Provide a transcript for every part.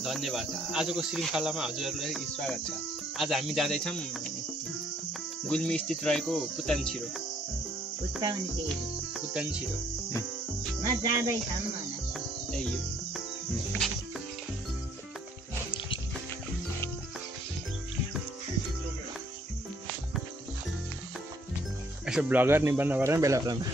धन्यवाद। आजको श्रृङ्खलामा हजुरहरूलाई स्वागत छ। आज हामी जाँदैछौँ गुल्मी स्थित रहेको पुत्तान छिरो। पुत्तान छिरो जाँदैछौँ त्यही हो। यसो ब्लगर नि बन्न पर्दैन बेला बेलामा।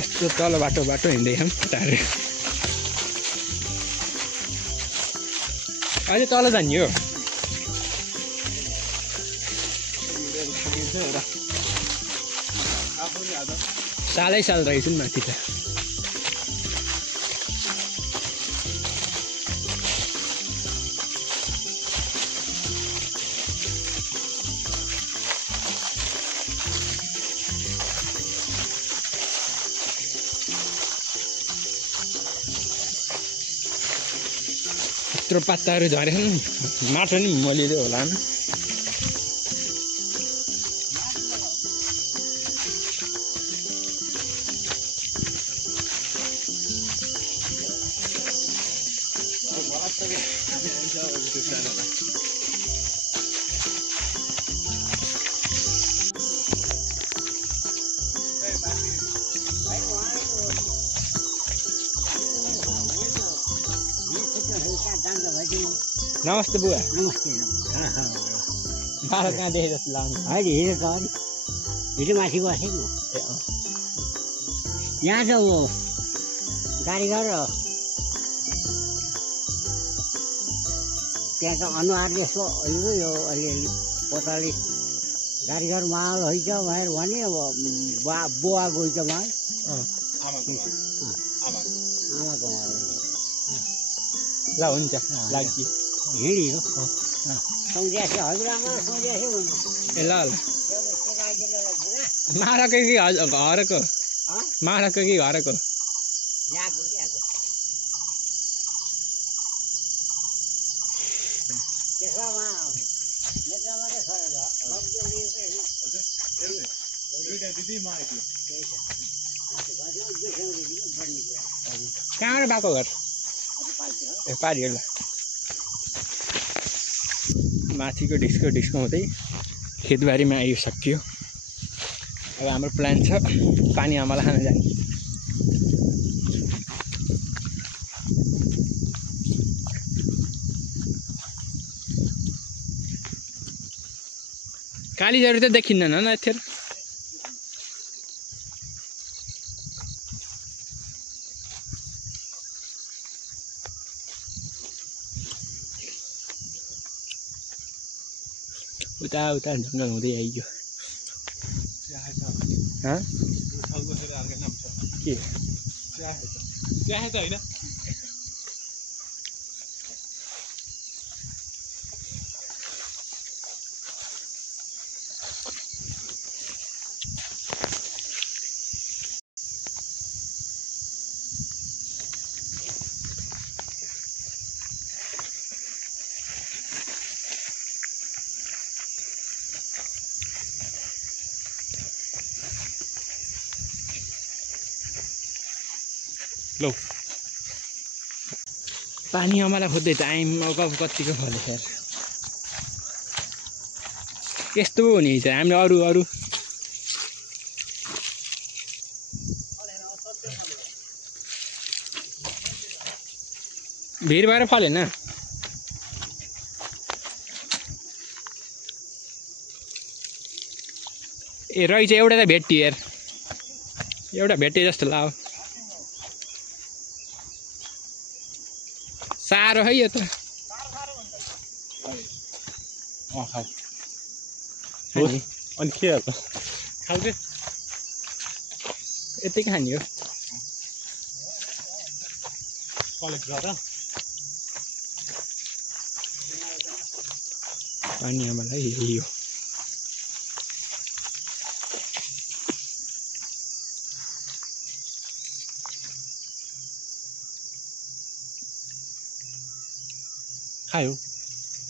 यस्तो तल बाटो हिँड्दैछौँ टाढो। अहिले तल जाने हो। सालै साल रहेछ नि माथि त। यत्रो पत्ताहरू झरेछन्, माटो नि मलिँदै होला नि। नमस्ते बुवा। नमस्ते। बाह्र कहाँ देखेँ जस्तो लाग्नु। होइन हिजो त हिजो माथि बसेको यहाँ त ऊ कारिगर त्यहाँ त अनुहारले यसो यो अलिअलि पोतली कारिगर माल होइन भनेर भने अब बुवा गइ त माल आमाको माल ल हुन्छ लाग्यो हिँडियो सम्झ्यासे हजुरआमा सम्झ्यासे भन्नु ए ल माराको कि घरको माराको कि घरको यहाँको त्यसमा नेतामा त कहाँबाट बाको घर ए पारि ल। माथिको डिस्को हुँदै खेतबारीमा आइसक्यो। अब हाम्रो प्लान छ पानी आमालाई खान जाने। कालीजहरू त देखिन्न न यतिखेर। उता ढुङ्गा हुँदै आइयो। के होइन लौ पानी आमालाई खोज्दै टाइम कतिको फल्यो यार। यस्तो हो नि हामीले अरू भिड भएर फलेन। ए रहेछ एउटा त भेट्यो यार, एउटा भेटे जस्तो लाग्यो। साह्रो है यो त। अनि के हो खालको यति खाने हो। पानी आमालाई यही हो। खायो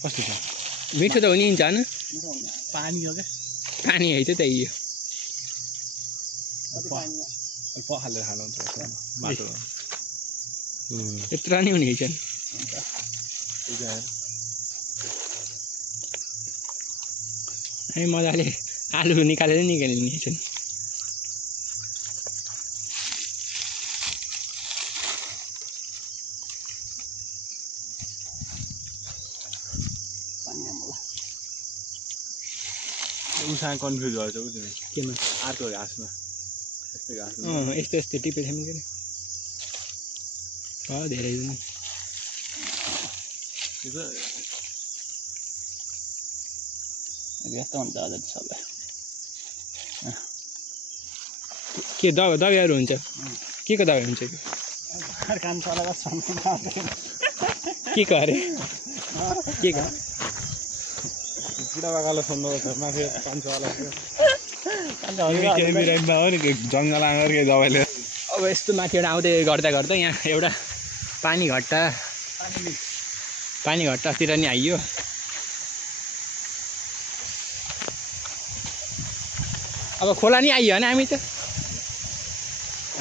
कस्तो छ मिठो त हो नि झन् पानी हो क्या पानी है त त्यही हो पखालेर खानु हुन्छ बाटो यत्रो नि हुने छन् हामी मजाले आलु निकालेर निकालिने छन् उसँग कन्फ्युज गर्छ उ तिमी केमा अर्को घाँसमा यस्तै घाँस यस्तो यस्तो टिपेको थियौँ के धेरै व्यस्त हुन्छ अझ सबै के दबाईहरू हुन्छ के को दबाई हुन्छ काम चलाएको के को अरे के को बुढा बाकालाई सोध्नुपर्छ माथि पान्छवाला बिरामीमा हो नि जङ्गल आँगर केही दबाईले अब यस्तो माथिबाट आउँदै गर्दा गर्दा यहाँ एउटा पानी घट्टातिर नि आइयो अब खोला नि आइयो होइन हामी त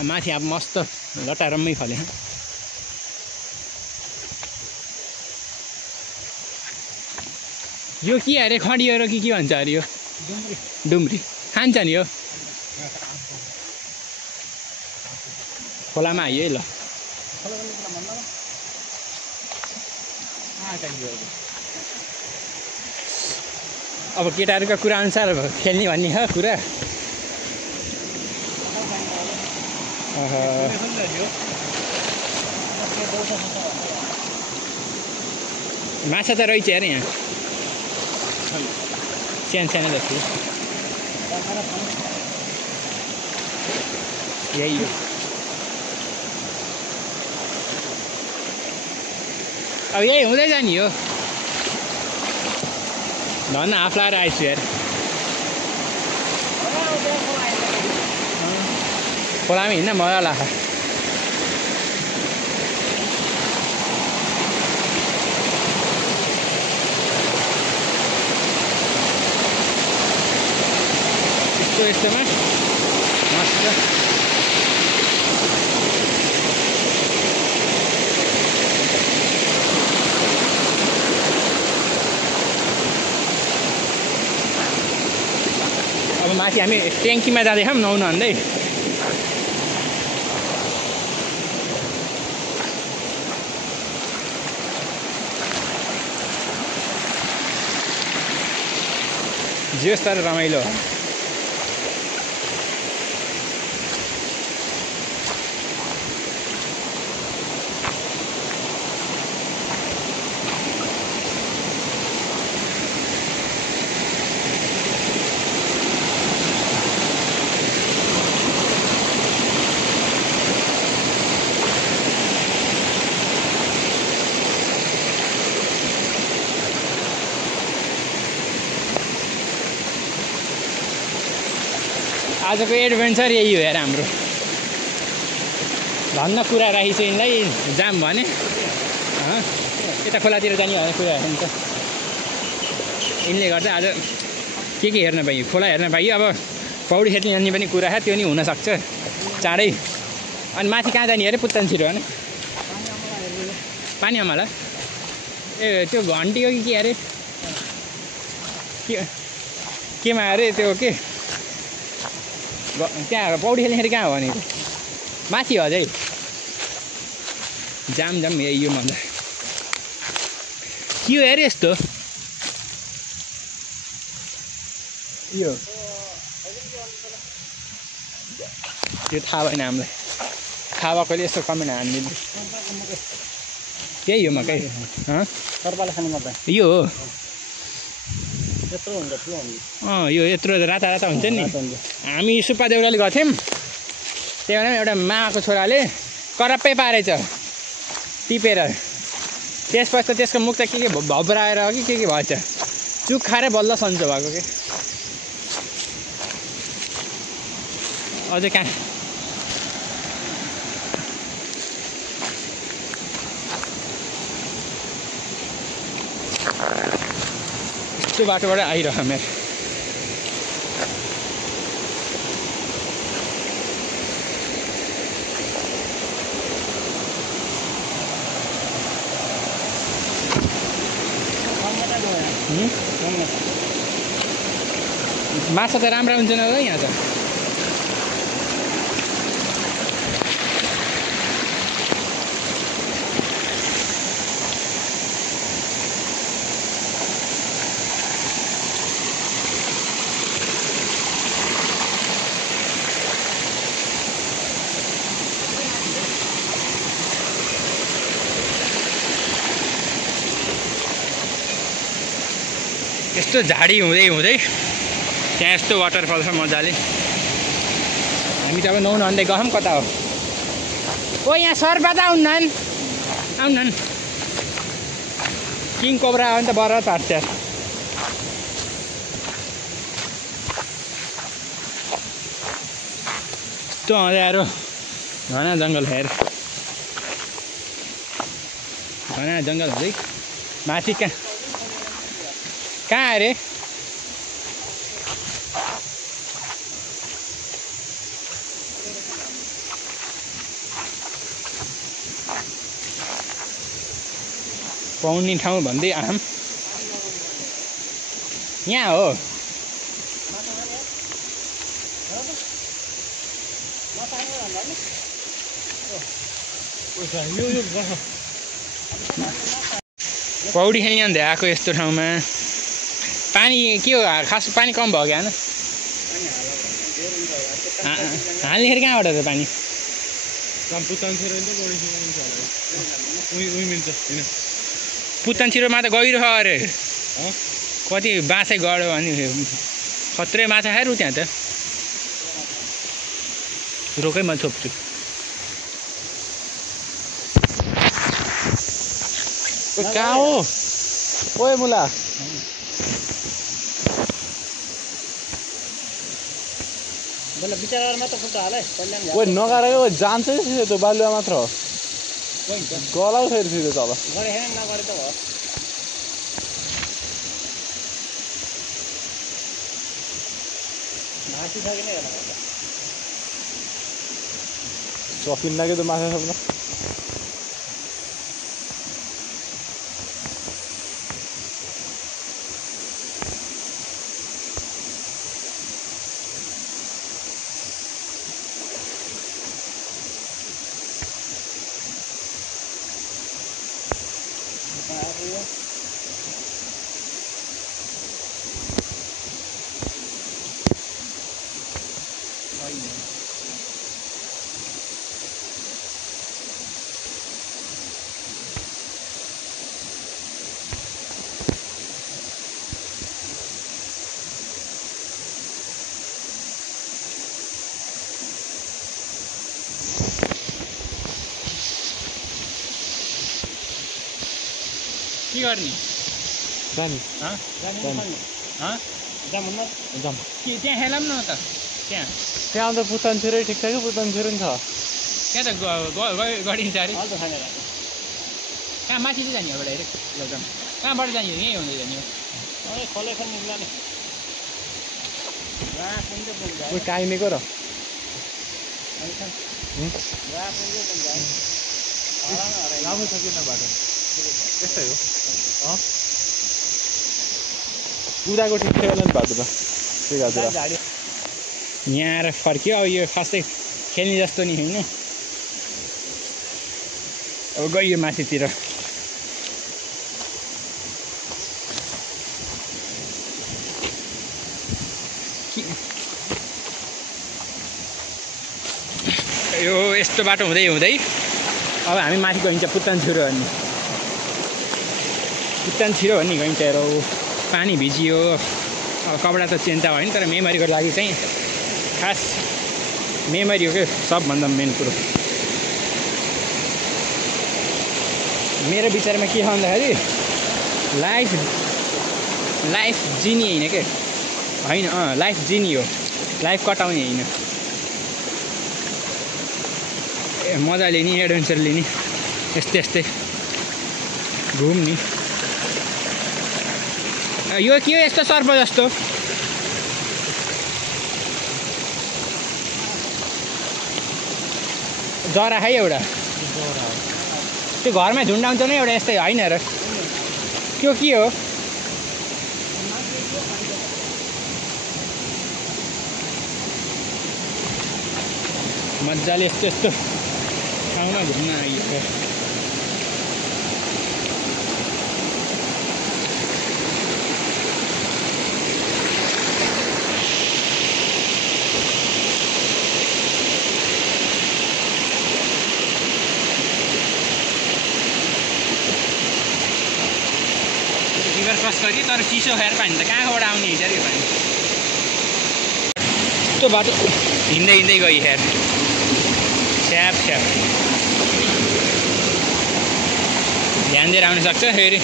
माथि अब मस्त लटारम्मै फले यो के अरे खडियो र के भन्छ अरे यो डुम्री खान्छ नि यो खोलामा आइयो है ल अब केटाहरूको कुरा अनुसार खेल्ने भन्ने हो कुरा माछा त रहेछ अरे यहाँ सानो जस्तो यही हो अब यही हुँदै जाने हो धन्न हाफ लाएर आइछु यार खोलामा हिँड्न मजा लाग्छ यस्तोमा मस्त अब माथि हामी ट्याङ्कीमा जाँदैछौँ नुहाउनु भन्दै जोस् तर रमाइलो आजको एडभेन्चर यही हो यार हाम्रो धन्न कुरा राखिछु यिनलाई जाम भने यता खोलातिर जाने भने कुरा हेर्नु त यिनले गर्दा आज के हेर्न पाइयो खोला हेर्न पाइयो अब पौडी खेल्ने जाने पनि कुरा छ त्यो नि हुनसक्छ चाँडै अनि माथि कहाँ जाने अरे पुत्तान छिरो होइन पानी अमला ए त्यो घन्टी हो कि के अरे केमा अरे त्यो के त्यहाँ पौडी खेल्दाखेरि कहाँ हो भने माथि हो अझै जाम यही यो मजा के हो अरे यस्तो यो त्यो थाहा भएन हामीलाई थाहा भएकोले यस्तो कमेन्ट हानिदिनु यही हो मकै यो हो यो यत्रो राता हुन्छ नि हामी सुप्पा देउराले गएको थियौँ त्यही भएर एउटा मामाको छोराले करप्पै पारेछ टिपेर त्यसपछि त त्यसको मुख त के भब्राएर कि के भएछ चुक खाएर बल्ल सन्चो भएको कि अझै कहाँ यस्तो बाटोबाट आइरह मेरो माछा त राम्रा हुन्छन् होला यहाँ त यस्तो झाडी हुँदै हुँदै त्यहाँ यस्तो वाटरफल छ मजाले हामी त अब नुहाउन भन्दै गयौँ कता हो ओ यहाँ सर्बदा आउन् आउन् किङ कोब्रा हो भने त बराबर पार्छ यस्तो अँध्यारो घना जङ्गल हेर घना जङ्गल हुँदै माथि कहाँ अरे पाउने ठाउँ भन्दै आम यहाँ हो पौडी खेल्न अन्त आएको यस्तो ठाउँमा पानी के हो खास पानी कम भयो क्या हाल्नेखेरि कहाँबाट त पानी पुत्तानछिरोमा त गइरह अरे कति बाँसै गढ्यो भने खत्रै माछा खाएर त्यहाँ त रोकै म छोप्छु कहाँ हो ओए मुला ओए नगरेको जान्छ त्यो बालुवा मात्र हो गलाउ फेरि सिधै तल सकिन्न कि त माछा सक्न के गर्ने के त्यहाँ हेलाम न त त्यहाँ त पुत्तानछिरै ठिक छ कि पुत्तानछिरो नि छ त्यहाँ त गरिन्छ अरे कहाँ माथि चाहिँ जाने हो डाइरेक्ट एकदम कहाँबाट जाने यहीँ हुँदै जाने हो काइनेको र राम्रो छ किन बाटो त्यस्तै हो कुदाको ठिक थियो होला नि बाटो त त्यही हजुर यहाँ आएर फर्क्यो अब यो खासै खेल्ने जस्तो नि होइन अब गइयो माथितिर यो यस्तो बाटो हुँदै हुँदै अब हामी माथि गइन्छ पुत्तानछिरो भन्ने गइन्छ र पानी भिजियो अब कपडा त चेन्ज भयो नि तर मेमोरीको लागि चाहिँ खास मेमोरी हो क्या सबभन्दा मेन कुरो मेरो विचारमा के छ भन्दाखेरि लाइफ जिनी होइन के होइन लाइफ जिनी हो लाइफ कटाउने होइन मजा लिने एडभेन्चर लिने यस्तै घुम्ने यो के हो यस्तो सर्प जस्तो जरा है एउटा त्यो घरमा झुन्डाउँछ नि एउटा यस्तै होइन र त्यो के हो मजाले यस्तो यस्तो ठाउँमा घुम्न आइयो क्रस गरी तर चिसो खाएर पानी त कहाँबाट आउने हिजो यो पानी यस्तो बाटो हिँड्दै हिँड्दै गयो हेर स्याप स्याप ध्यान दिएर आउन सक्छ फेरि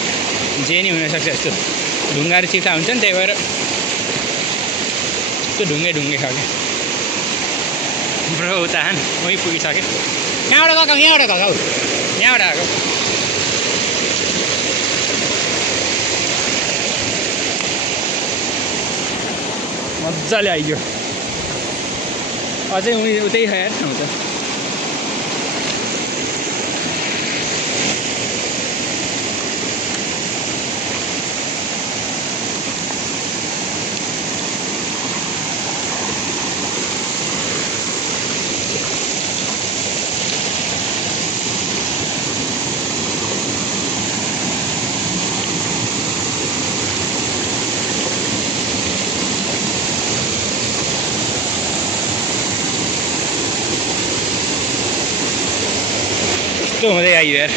जे नि हुनसक्छ यस्तो ढुङ्गाहरू चिप्ला हुन्छ नि त्यही भएर यस्तो ढुङ्गे ढुङ्गे खालको ब्रो उतान वहीँ पुगिसक्यो कहाँबाट गएको यहाँबाट गएको यहाँबाट आएको मजाले आइयो अझै उतै हेर ठाउँ छ हुँदै आइयो यार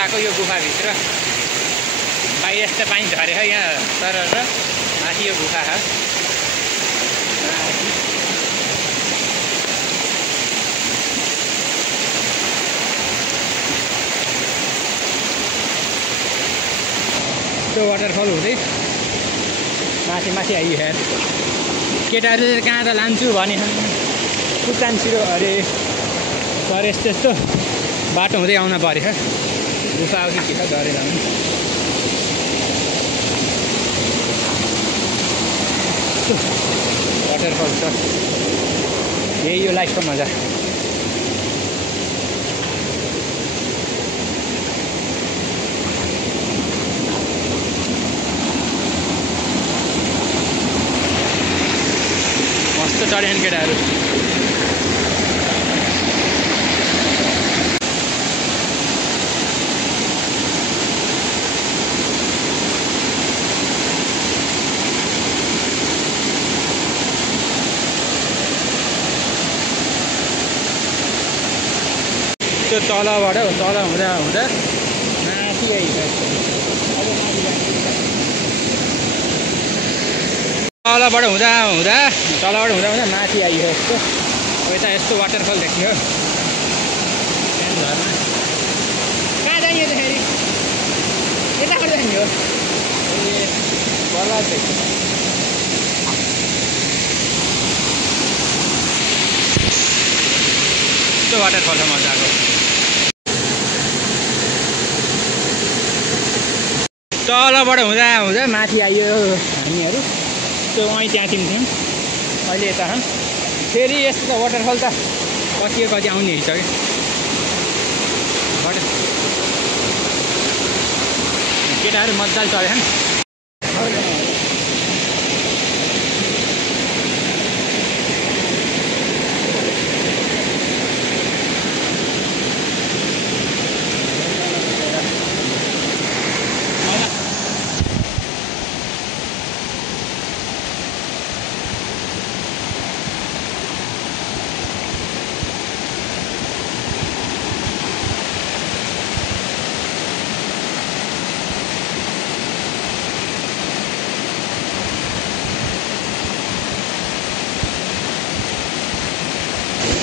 आएको यो गुफाभित्र बाहिर यस्तो पानी झरे है यहाँ तर र माथि यो गुफा छ त्यो वाटरफल हुँदै माथि माथि आइयो हेर केटाहरू कहाँ त लान्छु भने कुटान छिरो अरे तर यस्तो यस्तो बाटो हुँदै आउन पऱ्यो गुफा आउँछ कि छ झरेर वाटरफल छ यही यो लाइफको मजा मस्त चढ्यान् केटाहरू त्यो तलबाट तल हुँदा हुँदा माथि आइसक्छ तलबाट हुँदा हुँदा तलबाट हुँदा हुँदा माथि आइयो यस्तो यता यस्तो वाटरफल देख्यो झर्ना कहाँ जाने त फेरि यताबाट जाने हो ए बल्ल देख्छ यस्तो वाटरफल छ मजाको तलबाट हुँदा हुँदा माथि आइयो हामीहरू त्यो वहीँ त्यहाँ थियौँ अहिले यता छन् फेरि यस्तो वाटरफल त कति कति आउने हिसक्यो केटाहरू मजाले चढेछन्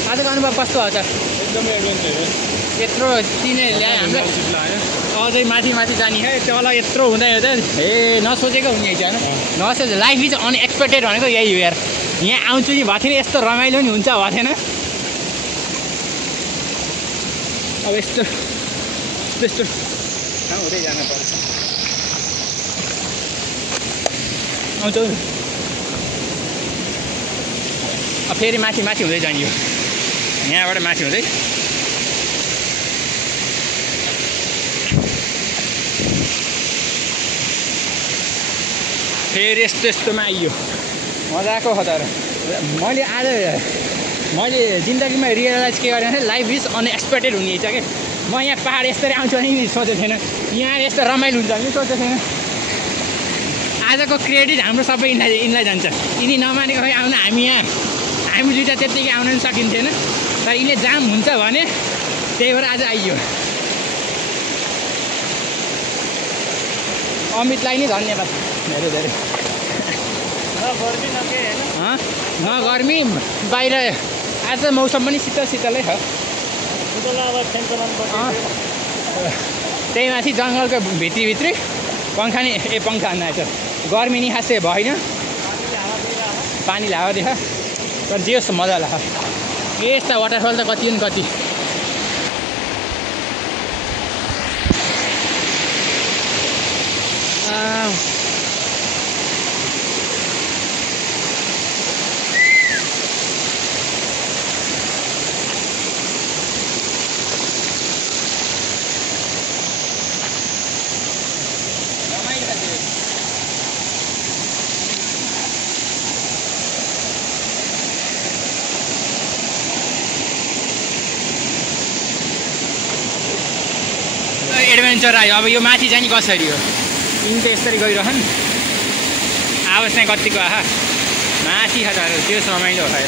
आजको अनुभव कस्तो छ एकदमै एडभेन्चर हो यत्रो चिने ल्याए हामीलाई अझै माथि माथि जाने है तल यत्रो हुँदै हुँदै ए नसोचेको हुने होइन नसोच लाइफ इज अनएक्सपेक्टेड भनेको यही हो यार यहाँ आउँछु नि भएको थिएन यस्तो रमाइलो नि हुन्छ भएको थिएन अब यस्तो त्यस्तो ठाउँ हुँदै जानुपर्छ आउँछौ अब फेरि माथि माथि हुँदै जाने हो यहाँबाट माथि हुँदै फेरि यस्तोमा आइयो मजाको हो तर मैले जिन्दगीमा रियलाइज के गरेँ भने लाइफ इज अनएक्सपेक्टेड हुने छ कि म यहाँ पाहाड यस्तरी आउँछु भने सोचेको थिएन यहाँ यस्तो रमाइलो हुन्छ भने सोचेको थिएन आजको क्रेडिट हाम्रो सबै यिनलाई जान्छ यिनी नमानेको खै आउन हामी दुइटा त्यत्तिकै आउन पनि सकिन्थेन तर यिनले जाम हुन्छ भने त्यही भएर आज आइयो अमितलाई नै धन्यवाद धेरै धेरै न गर्मी बाहिर आज मौसम पनि शीतलै छ त्यही माथि जङ्गलको भित्री पङ्खा नि पङ्खा हान्नु गर्मी नि खासै भएन पानी हावा देखा तर जे होस् मजा लाग्छ यस्ता वाटरफल त कति न कति एडभेन्चर आयो अब यो माथि जाने कसरी हो यिनी त यसरी गइरहन् आवाज चाहिँ कतिको आहा माथि छ त्यो रमाइलो भयो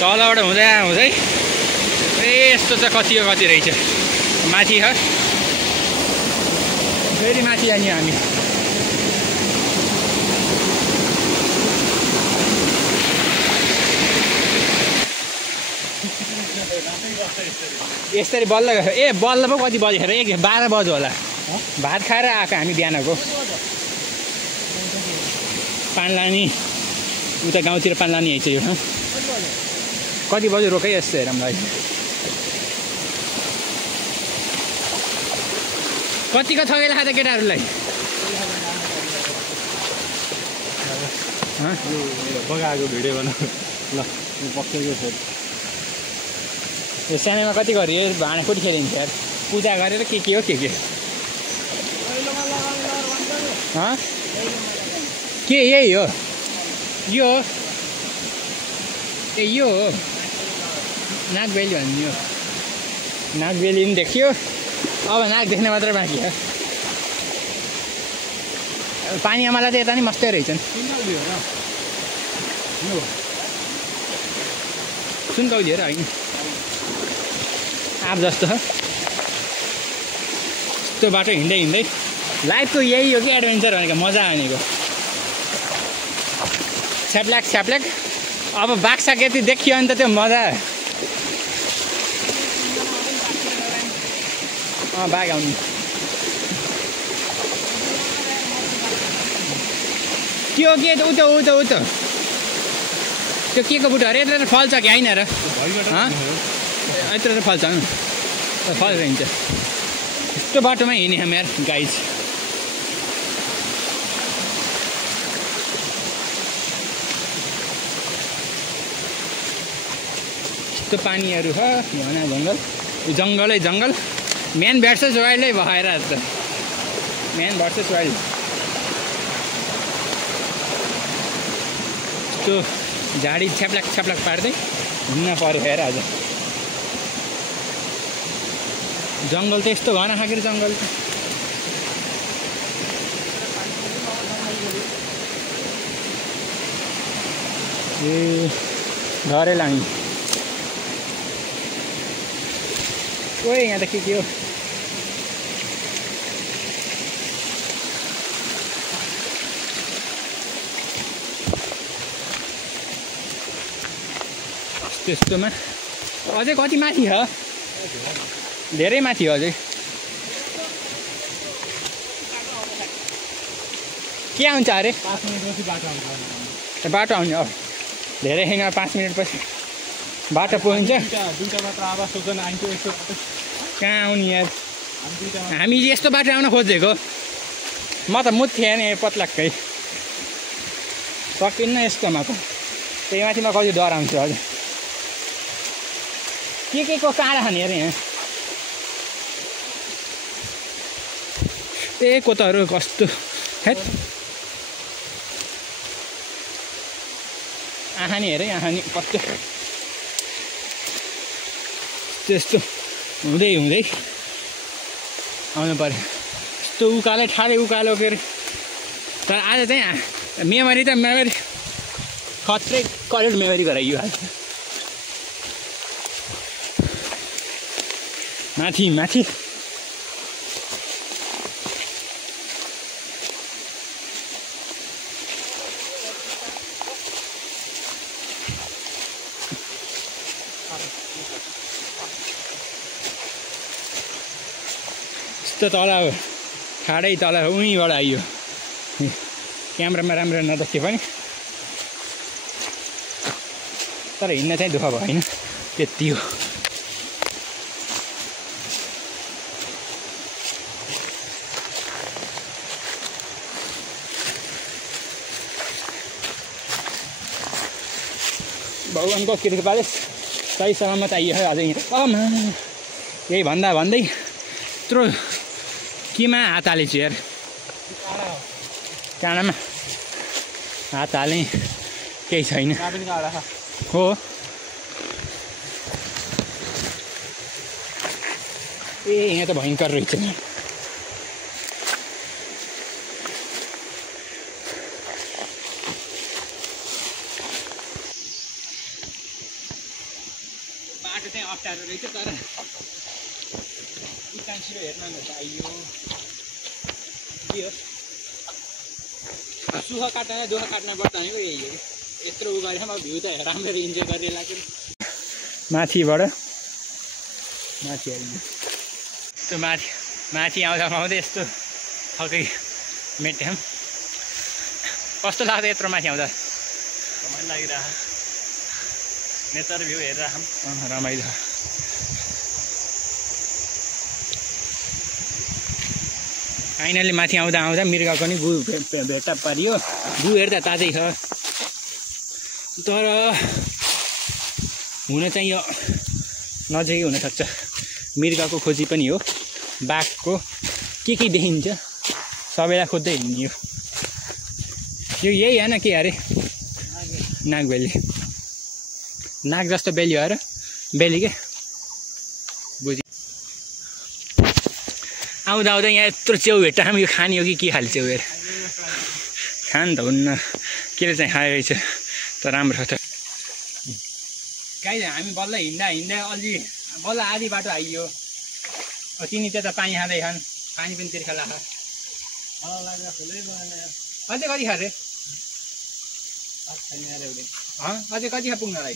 तलबाट हुँदै हुँदै ए यस्तो चाहिँ कति रहेछ माथि छ फेरि माथि जाने हामी यसरी बल्ल पो कति बजेखेर 12 बज्यो होला भात खाएर आएको हामी बिहानको पान लाने उता गाउँतिर पान लाने आइछ यो कति बज्यो रोकै यस्तो हेरौँ भाइ कतिको थगेला खाँदा केटाहरूलाई बगाएको भिडियो बनाऊ ल पक्कै छ यो सानोमा कति गऱ्यो भाँडा फुट खेलिन्छ यार पूजा गरेर के हो के यही हो यो यो हो नागबेली भन्ने यो नागबेली पनि देखियो अब नाग देख्ने मात्र बाँकी हो पानी आमालाई त यता नि मस्तै रहेछन् सुनकौली हो र होइन आफ जस्तो छ यस्तो बाटो हिँड्दै लाइफको यही हो कि एडभेन्चर भनेको मजा आनेको छ्याप्ल्याक अब बाघसाग यति देखियो भने त त्यो मजा बाघ आउनु के हो के उ त त्यो के को बुट्टा अरे यत्र त फल्छ कि होइन र यत्र त फल्छ फल रहन्छ यस्तो बाटोमा हिँड्ने हामी यार गाइज यस्तो पानीहरू छ घना जङ्गल जङ्गल म्यान भर्सेस वाइल्डै भएर त म्यान भर्सेस वाइल्ड यस्तो झाडी छ्याप्लाक पार्दै हिँड्न पऱ्यो हेर आज जङ्गल त यस्तो घना खाँकेर जङ्गल ए घरै लाने ओए यहाँ त के हो त्यस्तोमा अझै कति माथि छ धेरै माथि हो अझै के आउँछ अरे 5 मिनेटपछि बाटो आउँछ बाटो आउने अब धेरै छैन 5 मिनटपछि बाटो पुगिन्छ दुईटा मात्र आवाज सोच्न आइन्थ्यो यस्तो कहाँ आउने यार हामी दुईटा हामी यस्तो बाटो आउन खोजेको म त मुथेँ नि पत्लाक्कै सकिन्न यस्तोमा त त्यही माथि म कति डर आउँछु हजुर के को काँडा खाने अरे यहाँ ए कोताहरू कस्तो हेट आँखानी हेरे आँखानी कस्तो त्यस्तो हुँदै हुँदै आउनु पऱ्यो यस्तो उकालो ठाडै उकालो के अरे तर आज चाहिँ मेमोरी त मेमोरी खत्रै कलेज मेमोरी गराइयो आज माथि माथि यस्तो तल ठाडै तल उहीँबाट आइयो क्यामेरामा राम्रो नदेखे पनि तर हिँड्न चाहिँ दुःख भएन त्यति हो भगवानको कृपाले सही सलामत आइयो है अझै यही भन्दै यत्रो केमा हात हालेछु यार काँडामा हात हालेँ केही छैन हो ए यहाँ त भयङ्कर रहेछ नि बाटो चाहिँ अप्ठ्यारो रहेछ तर उकानसिरो हेर्न पाइयो के हो सुख काट्न दुःख काट्न पर्छ भनेको यही हो यत्रो उ गरेर भ्यू त राम्ररी इन्जोय गरेर लाग्यो माथिबाट माथि आइयो त्यो माथि आउँदै यस्तो थकै मेट्यौँ कस्तो लाग्छ यत्रो माथि आउँदा रमाइलो लागिरहेको नेचर भ्यू हेरेर रमाइलो फाइनली माथि आउँदा मृगको नि गु भेट्टा पारियो गु हेर्दा ताजै छ तर हुन चाहिँ यो नजिकै हुनसक्छ मृगको खोजी पनि हो बाघको के देखिन्छ सबैलाई खोज्दै हिँड्ने यो यही होइन के अरे नागबेली नाग जस्तो बेली हो र बेली के बुझि आउँदा यहाँ यत्रो च्याउ भेट्टा यो खाने हो कि के खाले च्याउ हेर खान त हुन्न केले चाहिँ खाएको रहेछ त राम्रो छ त गाई हामी बल्ल हिँड्दा अलि बल्ल आधी बाटो आइयो तिनी त्यता पानी खाँदैछन् पानी पनि तिर्खा लाख अझै कति खारे अझै कति खा पुग्नलाई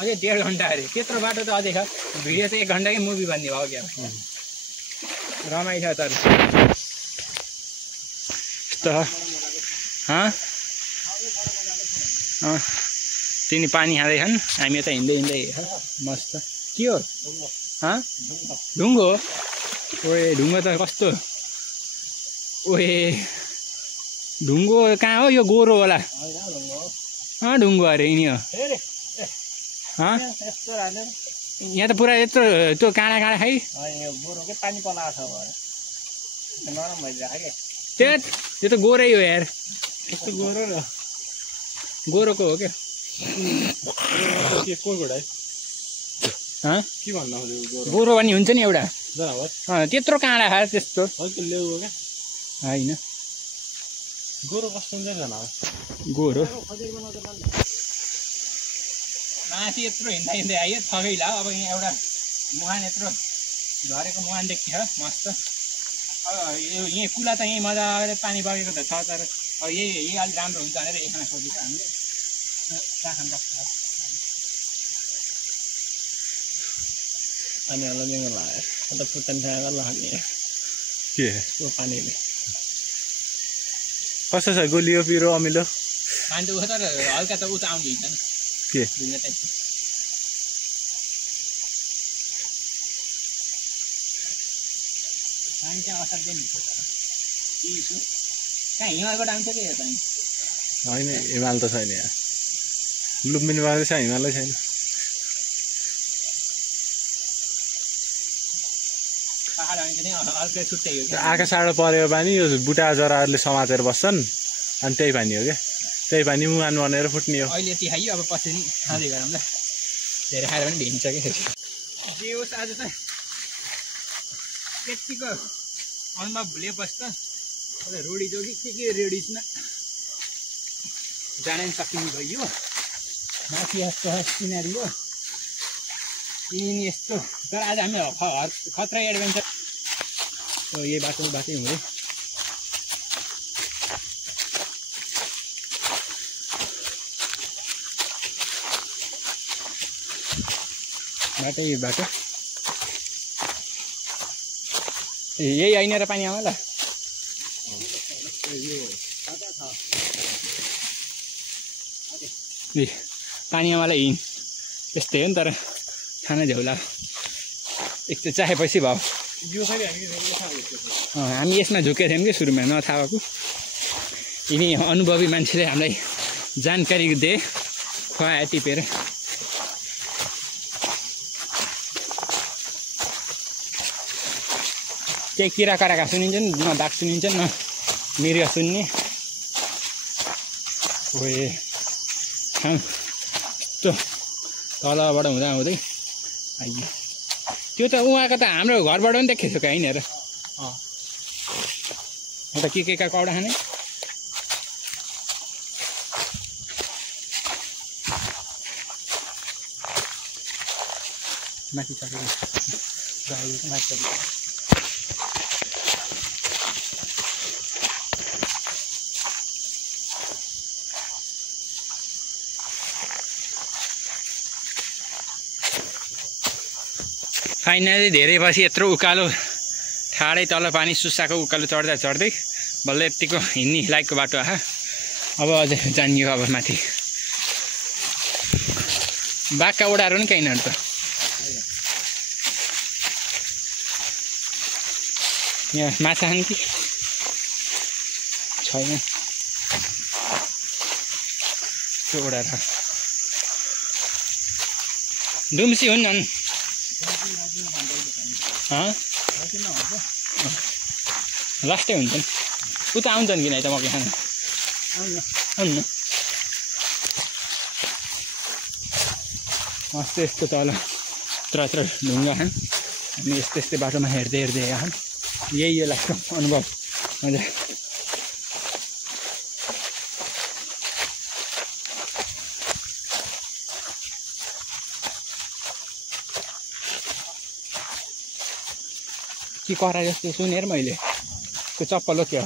अझै 1.5 घन्टा अरे त्यत्रो बाटो त अझै छ भिडियो चाहिँ 1 घन्टाकै मुभी भन्ने भयो क्या रमाइलो तर यस्तो तिनी पानी खाँदैछन् हामी यता हिँड्दै मस्त के हो ढुङ्गो ओए ढुङ्गो त कस्तो ओए ढुङ्गो कहाँ हो यो गोरो होला ढुङ्गो अरे यिनी हो यहाँ त पुरा यत्रो त्यो काँडा खाइ त्यो त गोरै हो यार यस्तो गोरोको हो क्या के भन्नु गोरो भन्ने हुन्छ नि एउटा जनावर त्यत्रो काँडा खायो त्यस्तो ल्याउ क्या होइन गोरो कस्तो हुन्छ जनावर गोरो माथि यत्रो हिँड्दै आयो थकै ला अब यहाँ एउटा मुहान यत्रो झरेको मुहान देखियो मस्त अब यहीँ कुला त यहीँ मजाले पानी बगेको त छ तर अब यही अलिक राम्रो हुन्छ भनेर एकजना सोधेको हामीले चाखन बस्छ अनि होला निको लाग्यो अन्त पुतन खाएर लाग्ने के त्यो पानीले कस्तो छ गुलियो पिरो अमिलो पानी त उता तर हल्का त उता आउँदै हैन के ढुङ्गा टाइप पानी चाहिँ असाध्यै मिठो छ कहाँ हिमालबाट आउँछ कि यो पानी होइन हिमाल त छैन यहाँ लुम्बिनीबाट छ हिमालै छैन पहाड आउँछ नि अर्कै छुट्टै हो क्या आँखा साडो परेको पानी यो बुटा जराहरूले समातेर बस्छन् अनि त्यही पानी हो क्या त्यही पानी मुहान बनेर फुट्ने हो अहिले यति खाइयो अब पछि नि खाँदै गरौँ ल धेरै खाएर पनि भिन्छ क्या जे होस् आज त त्यतिको अनुभव भुलेपछि त रोडी जोगी के रेडिसमा जान पनि सकिने भयो माथि यस्तो सिनेरी हो यस्तो तर आज हामी खतरा एडभेन्चर यही बाटै हुँदै बाटो यही होइन र पानी आउला पानी आउला हिँड त्यस्तै हो नि तर खाना झ्याउला एक त चाहेपछि भयो हामी यसमा झुकेको थियौँ कि सुरुमा नथाहा भएको यिनी अनुभवी मान्छेले हामीलाई जानकारी दिए खुवाए टिपेर केही किरा कराका सुनिन्छन् न बाघ सुनिन्छन् न मृग सुन्ने ओए त्यो तलबाट हुँदा हुँदै आइयो त्यो त उहाँको त हाम्रो घरबाट पनि देखेको थियो होइन र अन्त के का कौडा खाने माथि चढेको माथि फाइनली धेरै पछि यत्रो उकालो ठाडै तल पानी सुसाको उकालो चढ्दै बल्ल यत्तिको हिँड्ने लायकको बाटो आयो अब अझै जानियो अब माथि बाघका ओडाहरू नि कहीँ त यहाँ माछा खाने कि छैन त्यो ओडाहरू दुम्सी हुन् न लास्टै हुन्छन् उता आउँछन् कि नै त मकै खानु आउनु मस्त यस्तो तल त्र ढुङ्गा खान् अनि यस्तै बाटोमा हेर्दै आएका छन् यही लाग्छ अनुभव हजुर के करा जस्तो सुनेर मैले त्यो चप्पल हो क्या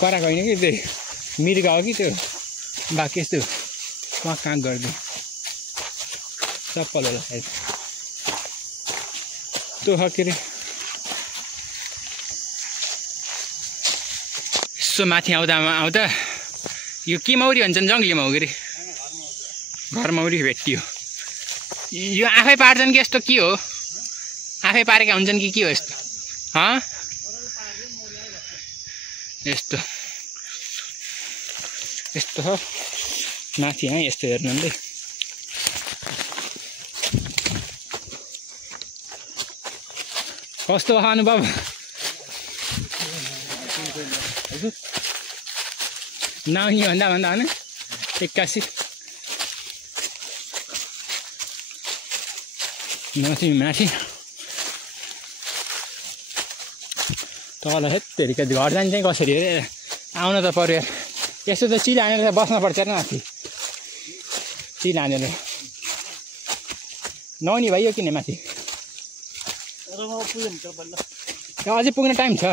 कराएको होइन कि त्यो मृग हो कि त्यो बाँकी यस्तो काँक गर्दै चप्पल होला सायद त्यो हो के अरे यसो माथि आउँदा यो के मौरी भन्छन् जङ्गली मौरी घर मौरी भेटियो यो आफै पार्छन् कि यस्तो के हो आफै पारेका हुन्छन् कि के हो यस्तो यस्तो हो माथि यस्तो हेर्नु नि कस्तो भयो अनुभव नआउने भन्दा होइन 81 माथि तल हेत्तेरिका घर जाने चाहिँ कसरी अरे आउन त पर्यो यस्तो त चिल हानेर बस्नुपर्छ र माथि चिल हानेर नहुने भयो किन माथि अझै पुग्ने टाइम छ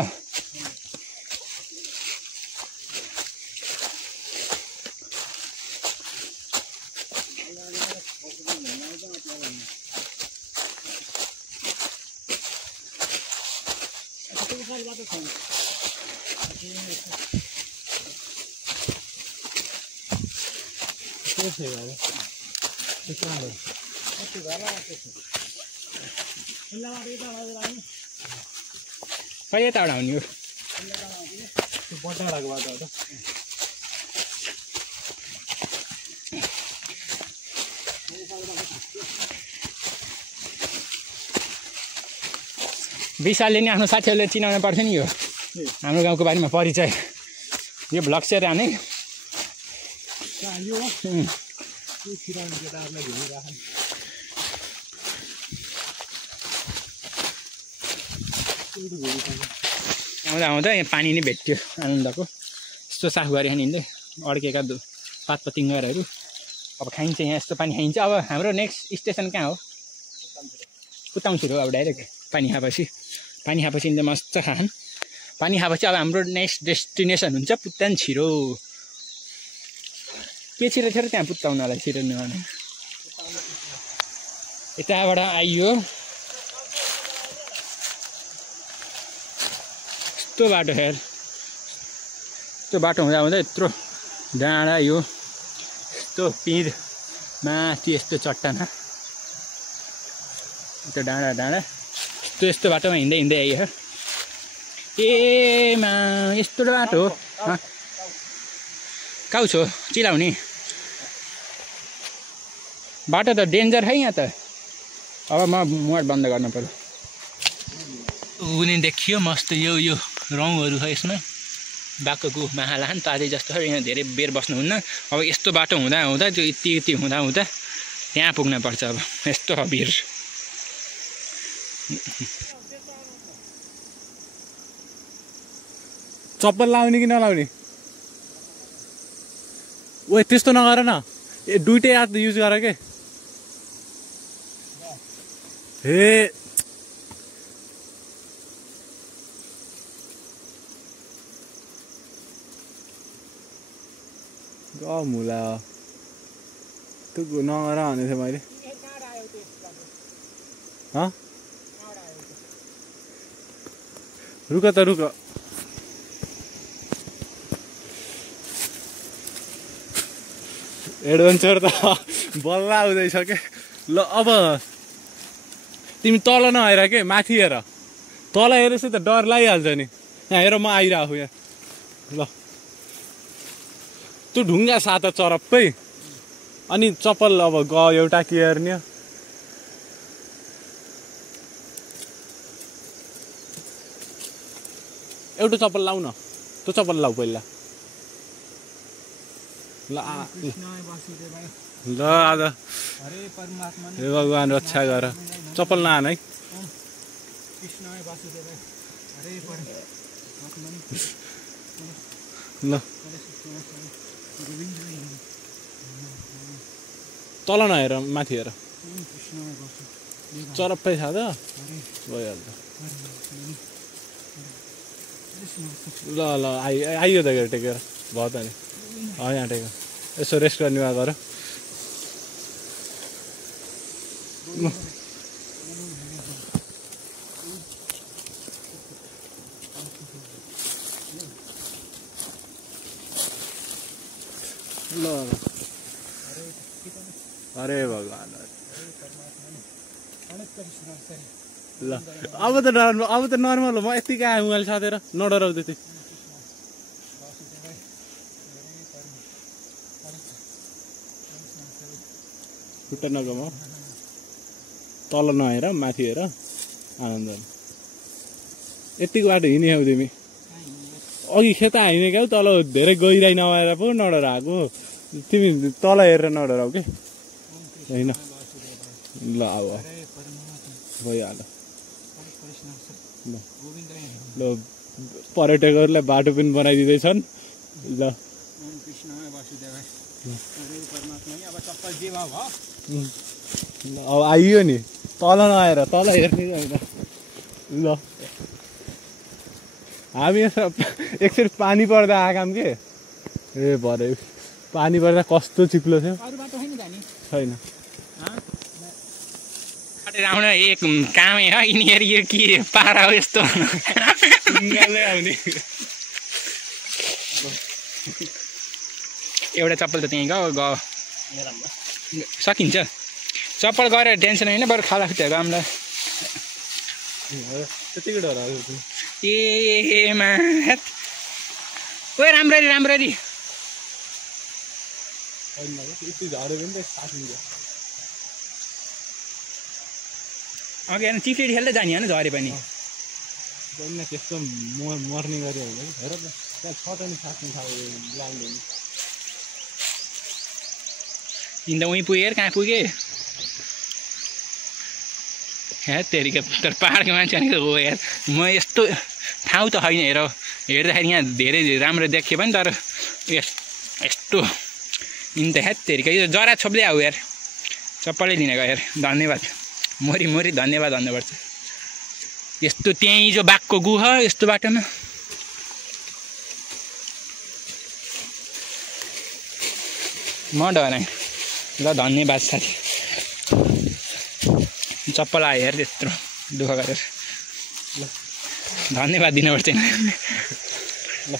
खै यताबाट आउने हो बट्टाडाको बाटो हो त विशालले नि आफ्नो साथीहरूले चिनाउनु पर्छ नि यो हाम्रो गाउँको बारेमा परिचय यो भ्लग चाहिँ हाने आउँदा आउँदा यहाँ पानी नै भेट्यो आनन्दको यस्तो साफ गरे हिँड्दै अड्केका पात पतिङ्गरहरू अब खाइन्छ यहाँ यस्तो पानी खाइन्छ अब हाम्रो नेक्स्ट स्टेसन कहाँ हो पुताउँछु हो अब डाइरेक्ट पानी खाएपछि त मस्त खान पानी खाएपछि अब हाम्रो नेक्स्ट डेस्टिनेसन हुन्छ पुत्तान छिरो के छिरो छिरो त्यहाँ पुत्ताउनलाई छिरो नआउने यताबाट आइयो यस्तो बाटो हेर यस्तो बाटो हुँदा हुँदा यत्रो डाँडा यो यस्तो पिर माथि यस्तो चट्टान यस्तो डाँडा डाँडा यस्तो बाटोमा हिँड्दै हिँड्दै आइयो ए मा यस्तो बाटो हो कहाँ छौ चिलाउने बाटो त डेन्जर है यहाँ त अब म मोड बन्द गर्नु पर्यो उनी देखियो मस्त यो रौँहरू छ यसमा बाघको महालान ताजै जस्तो छ यहाँ धेरै बेर बस्नुहुन्न अब यस्तो बाटो हुँदा हुँदा त्यो यति हुँदा हुँदा त्यहाँ पुग्न पर्छ अब यस्तो छ भिर चप्पल लाउने कि नलाउने ओ त्यस्तो नगर न दुइटै हात युज गर के हे मुला त्यो नगर भने थिएँ मैले रुक त रुक एडभेन्चर त बल्ल आउँदैछ के ल अब तिमी तल नहेर के माथि हेर तल हेरेपछि त डर लागिहाल्छ नि यहाँ हेर म आइरहेको यहाँ ल त्यो ढुङ्गा साथ चरप्पै अनि चप्पल अब गयो एउटा के हेर्ने एउटा चप्पल लाउ न त्यो चप्पल लाउ पहिला ल आज हे भगवान् रक्षा गर चप्पल नआन है ल तल नहेर माथि हेर चरप्पै छ त भइहाल्छ ल ल आइयो त टेकेर भयो त नि यहाँ टेक यसो रेस्ट गर्ने भए गर ल अरे भगवान् ल अब त नर्मल हो म यतिकै आएँ उहाँले साथेर नडराउ त्यति खुट्टा नगमाऊ तल नहेर माथि हेर आनन्द यतिको बाटो हिँड्यौ तिमी अघि खेता हिँडे क्या तल धेरै गहिराइ नभएर पो नडराएको तिमी तल हेरेर नडराउ के होइन ल अब भइहाल्यो ल पर्यटकहरूलाई बाटो पनि बनाइदिँदैछन् ल अब आइयो नि तल नआएर तल हेर्ने होइन ल हामी एकचोटि पानी पर्दा आएकाम के ए भरे पानी पर्दा कस्तो चिप्लो थियो छैन आउन एक कामै हो यिनीहरू यो के पारा हो यस्तो आउने एउटा चप्पल त त्यहीँ गयो सकिन्छ चप्पल गरेर टेन्सन होइन बरु खाला खुट्टा राम्रा त्यतिकै डर ए मा ओ राम्ररी अघि हेर्नु चिप्लेटी खेल्दै जाने होइन झरे पनि त्यस्तो मर्ने गऱ्यो भने हेर त त्यहाँ छ त नि सास्ने ठाउँ लाग्दैन हिँड्दा उहीँ पुगेर कहाँ पुगे हे तेरिका तर पाहाडको मान्छे हो यार म यस्तो ठाउँ त होइन हेर्दाखेरि यहाँ धेरै राम्रो देखियो पनि तर यस्तो यिन त हे तेरिका यो जरा छोप्दै आऊ यार चप्पलै लिन गयो यार धन्यवाद मोरी धन्यवाद भन्नुपर्छ यस्तो त्यहीँ जो बाघको गुह यस्तो बाटोमा म डराएँ ल धन्यवाद साथी चप्पल आयो हेर त्यत्रो दुःख गरेर ल धन्यवाद दिनुपर्छ ल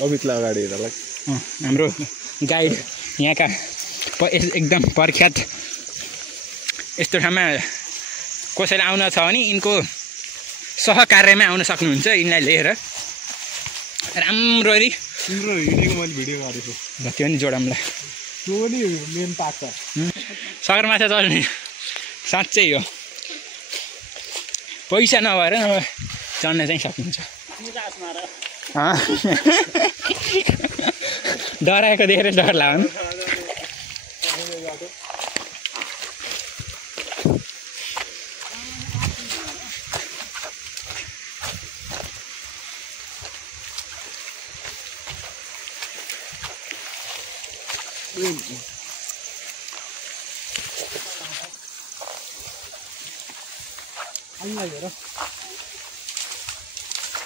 अभितलाई अगाडि हेर ल हाम्रो गाइड यहाँका एकदम प्रख्यात यस्तो ठाउँमा कसैलाई आउन छ भने यिनको सहकार्यमा आउन सक्नुहुन्छ यिनलाई लिएर राम्ररी तिम्रो हिँडेको मैले भिडियो गरेको ल त्यो पनि जोडौँला त्यो पनि मेन पार्ट छ सगरमाथा चल्ने साँच्चै हो पैसा नभएर चढ्न चाहिँ सकिन्छ डराएको देखेर डर लाग्यो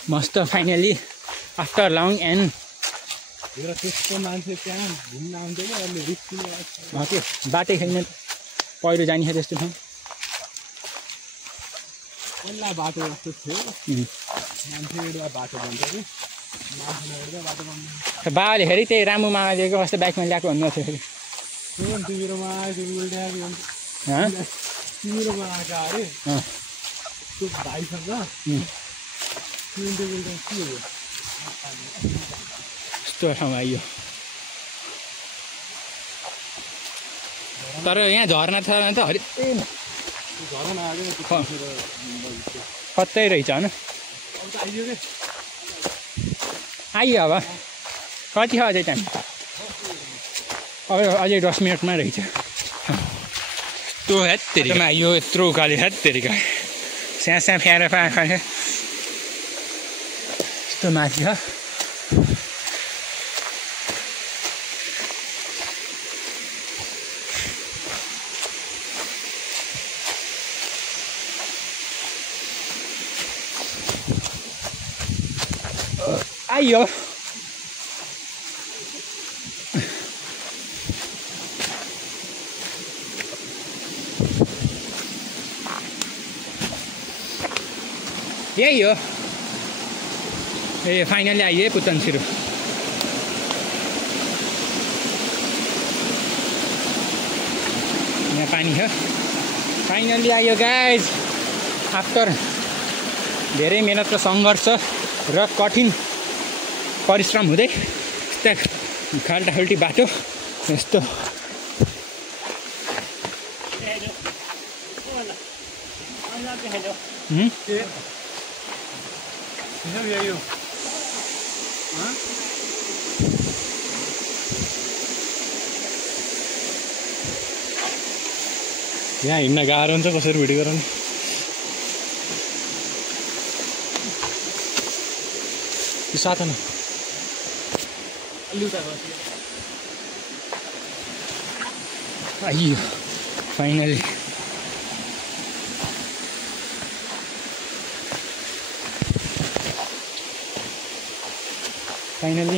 मस्त फाइनली आफ्टर लङ एन्ड त्यस्तो मान्छे त्यहाँ घुम्न आउँछ कि अहिले रिस्क त्यो बाटै छैन पहिरो जाने त्यस्तो ठाउँ पहिला बाटो जस्तो थियो मान्छे एउटा बाटो बन्छ कि मान्छे एउटा बाटो बन्छ बाबाले फेरि त्यही रामु मामालेको कस्तो बाइकमा ल्याएको भन्नुभएको थियो फेरि तिमीरोमा आएको अरे त्यो भाइसँग यस्तो ठाउँमा आइयो तर यहाँ झर्ना छ त हरि कतै रहेछ होइन आइयो अब कति छ अझै टाइम अब अझै 10 मिनटमा रहेछ त्यो हेत्तेरिका आइयो यत्रो उकालो हेत्तेरिका स्याँ फ्याएर पाखा यस्तो माथि छ आइयो यही हो ए फाइनली आइए पुतन्सिरो यहाँ पानी छ फाइनली आइयो गाइज आफ्टर धेरै मेहनत र सङ्घर्ष र कठिन परिश्रम हुँदै यस्ता खाल्टाखुल्टी बाटो यस्तो यहाँ हिँड्न गाह्रो हुन्छ कसरी भिडियो गराउनु त्यो साथमा आइयो फाइनली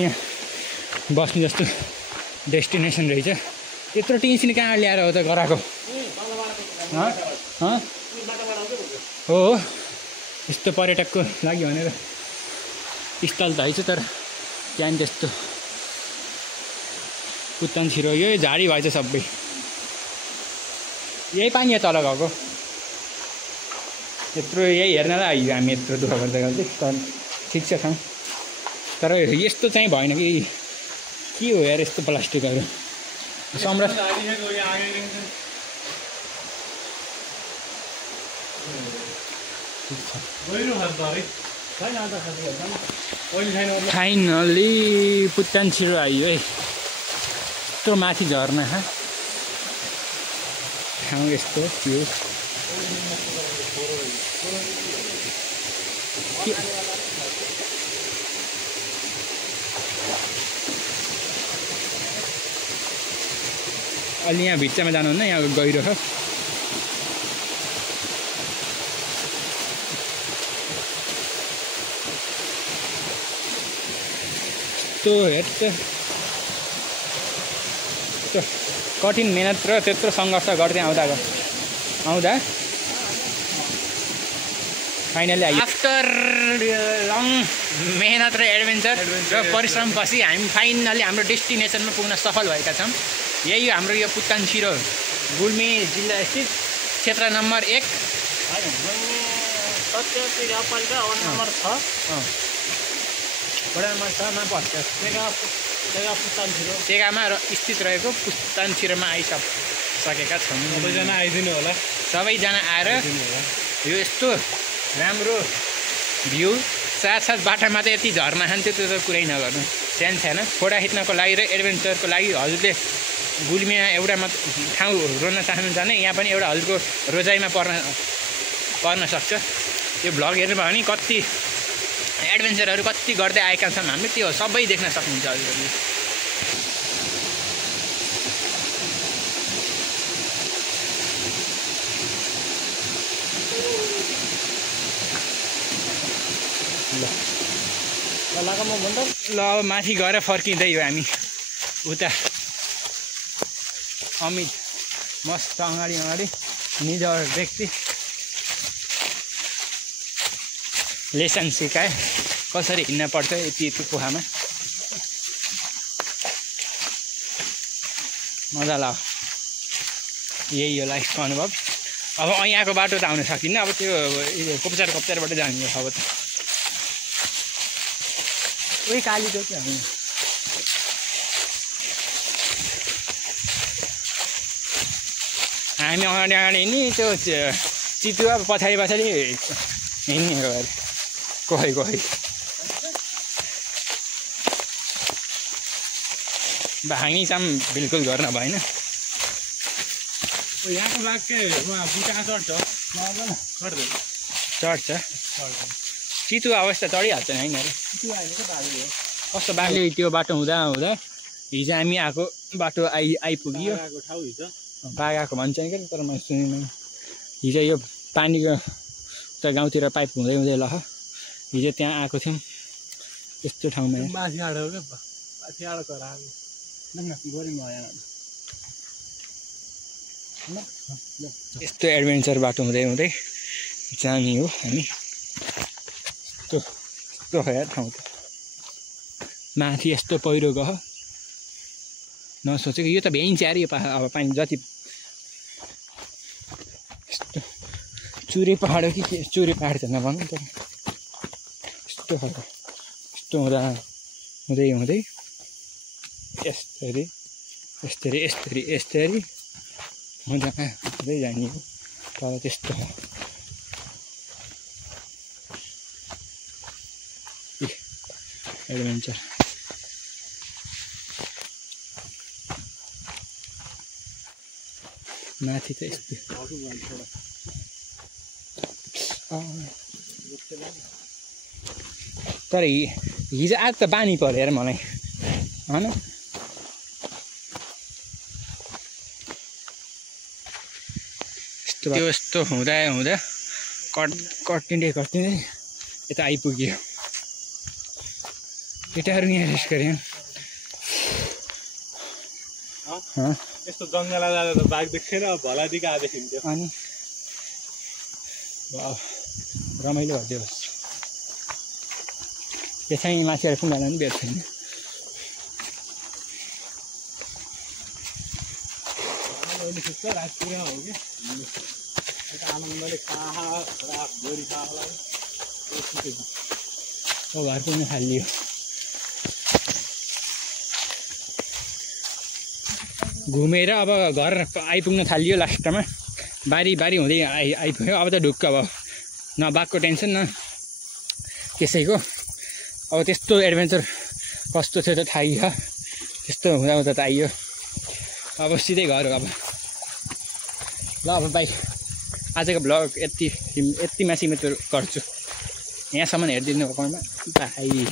यहाँ बस्ने जस्तो डेस्टिनेसन रहेछ यत्रो टेन्सन कहाँ ल्याएर हो त गराएको हो यस्तो पर्यटकको लागि भनेर स्थल त हैछ तर त्यहाँ त्यस्तो पुत्तान छिरो यो झाडी भएछ सबै यही पानी तल गएको यत्रो यही हेर्नलाई आइयो हामी यत्रो दुःख गर्दै गर्दै तर ठिक छ ठाउँ तर यस्तो चाहिँ भएन कि के हो यार यस्तो प्लास्टिकहरू सम्राट फाइनली पुत्तान छिरो आइयो है यस्तो माथि झर्ना ठाउँ यस्तो थियो अलि यहाँ भित्तामा जानुहुन्न यहाँ गहिरो छ यस्तो हेर्छ कठिन मेहनत र त्यत्रो सङ्घर्ष गर्दै आउँदा फाइनली आइयो आफ्टर लङ मेहनत र एडभेन्चर र परिश्रमपछि हामी फाइनली हाम्रो डेस्टिनेसनमा पुग्न सफल भएका छौँ यही हो हाम्रो यो पुत्तान छिरो गुल्मी जिल्ला स्थित क्षेत्र नम्बर 1 वडामा पर्छ टेगामा र स्थित रहेको पुत्तान छिरोमा आइसकेका छौँ सबैजना आइदिनु होला सबैजना आएर यो यस्तो राम्रो भ्यू साथसाथ बाटामा त यति झर्ना खान्थ्यो त्यो त कुरै नगर्नु सानो फोटो खिच्नको लागि र एडभेन्चरको लागि हजुरले गुल्मीमा एउटा ठाउँ रोज्न चाहनुहुन्छ भने यहाँ पनि एउटा हजुरको रोजाइमा पर्न सक्छ यो भ्लग हेर्नुभयो भने कति एडभेन्चरहरू कति गर्दै आएका छौँ हामीले त्यो सबै देख्न सक्नुहुन्छ हजुरहरूले ल अब माथि गएर फर्किँदै हो हामी उता अमित मस्त अगाडि निजर व्यक्ति लेसन सिकाए कसरी हिँड्न पर्छ यति पोखामा मजा लाग्यो यही हो लाइफको अनुभव अब यहाँको बाटो त आउन सकिन्न अब त्यो कोप्चारबाट जाने अब त उही कालीको क्या होइन हामी अगाडि हिँड्ने त्यो चितुवा पछाडि हिँड्ने गरी भाङीसम्म बिल्कुल गर्न भएन यहाँको बाघ के बुटा चढ्छ चितुवा अवस्था चढिहाल्छ होइन कस्तो बाघले त्यो बाटो हुँदा हिजो हामी आएको बाटो आइपुग्यो बाघ आएको भन्छ नि क्या तर मैले सुनिनँ हिजो यो पानीको त गाउँतिर पाइप हुँदै ल हिजो त्यहाँ आएको थियौँ यस्तो ठाउँमा यस्तो एडभेन्चर बाटो हुँदै जाने हो हामी यस्तो हेर ठाउँ त माथि यस्तो पहिरो गयो नसोचेको यो त भ्याइन्छ अरे यो अब पानी जति यस्तो चुरे पहाड हो कि के चुरे पहाड त नभनौँ तर यस्तो खालको यस्तो हुँदै यस्तरी हुँदै जाने हो तर त्यस्तो एडभेन्चर माथि त यस्तो तर हिजो आज त बानी पऱ्यो हेर मलाई होइन यस्तो हुँदा कटिँदै यता आइपुग्यो केटाहरू यहाँ रेस्ट गऱ्यो यस्तो जङ्गलमा जाँदा त बाघ देख्दैन भलादेखि आ देखिन्थ्यो अनि रमाइलो भइदियो होस् त्यसै मान्छेहरू पनि जान पनि बेर छैन राजपुरमा हो कि आनन्दले काहा गोरी काहालाई घर पुग्नु थालियो घुमेर अब घर आइपुग्न थालियो लास्टमा बारी हुँदै आइपुग्यो अब त ढुक्क अब न बाघको टेन्सन न त्यसैको अब त्यस्तो एडभेन्चर कस्तो थियो त थाहै छ त्यस्तो हुँदा त आइयो अब सिधै घर हो अब ल अब बाई आजको भ्लग यतिमा सीमित गर्छु यहाँसम्म हेरिदिनु भएकोमा बाई